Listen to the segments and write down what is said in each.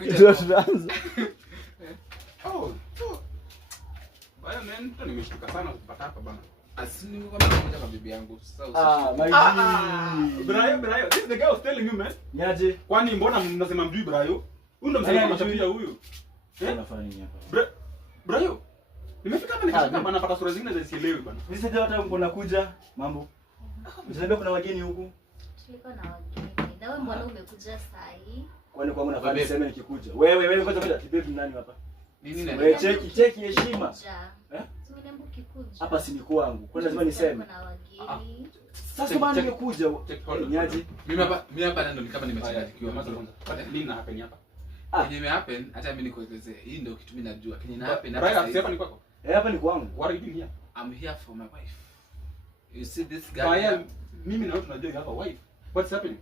Ndio tunaanza. Oh. Baya man, mtu nimeshtuka sana kupata hapa bana. Asini kama mmoja kwa bibi yangu. Ah, my Brayo, this is the guy I was telling you man. Niaje? Kwani mbona mnasema mjui Brayo? Huyu ndo msema mashabiki huyu. Unafanya nini hapa? Brayo. Nimefika hapa nikashika bana napata sura zingine za sielewi bana. Mimi sasa hata mbona kuja? Mambo. Unaniambia kuna wageni huku? Tulikuwa na wageni. Na wewe mbona umekuja saa hii? Kwani kwangu nafanya niseme nikikuja. Wewe kwanza bila kibebi nani hapa? Nini nani? Wewe cheki heshima. Si unaomba ukikuja. Hapa si ni kwangu. Kwani lazima niseme. Kuna wageni. Sasa bwana nimekuja. Niaje? Mimi hapa ndo kama nimechanganyikiwa. Nini na happen hapa? Kenye happen hata mimi nikuelezea. Hii ndio kitu mimi najua. Kenye na happen hapa ni kwako. Hapa ni kwangu. What are you doing here? I'm here for my wife. You see this guy? Baya, mimi na wewe tunajua hapa wife. What's happening?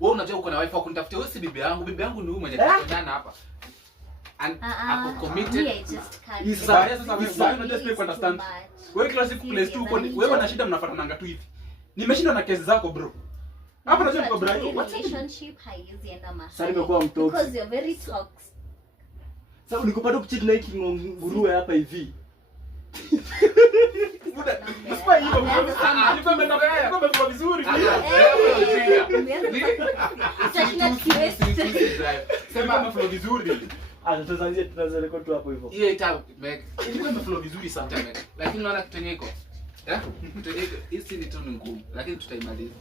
Wewe unajua uko na wife wako kunitafutia wewe si bibi yangu. Bibi yangu ni huyu mwenye tunakutana hapa. And ako committed. Sasa wewe unajua sio understand. Wewe kila siku place tu uko wewe na shida mnafuatananga tu hivi. Nimeshinda na kesi zako bro. Hapa najua niko Brayo. Relationship haiwezi enda mahali. Sasa nimekuwa mtoto. Because you're very toxic. Sasa ulikopata kucheat na hiki nguruwe hapa hivi. Usipa hiyo alikuwa ameenda vizuri. Sema ameflow vizuri. Tunaanza record tu hapo hivyo. Hiyo ita make. Ilikuwa imeflow vizuri sometimes. Lakini unaona kitu yenyewe iko. Kitu yenyewe hii ni tu ngumu, lakini tutaimaliza.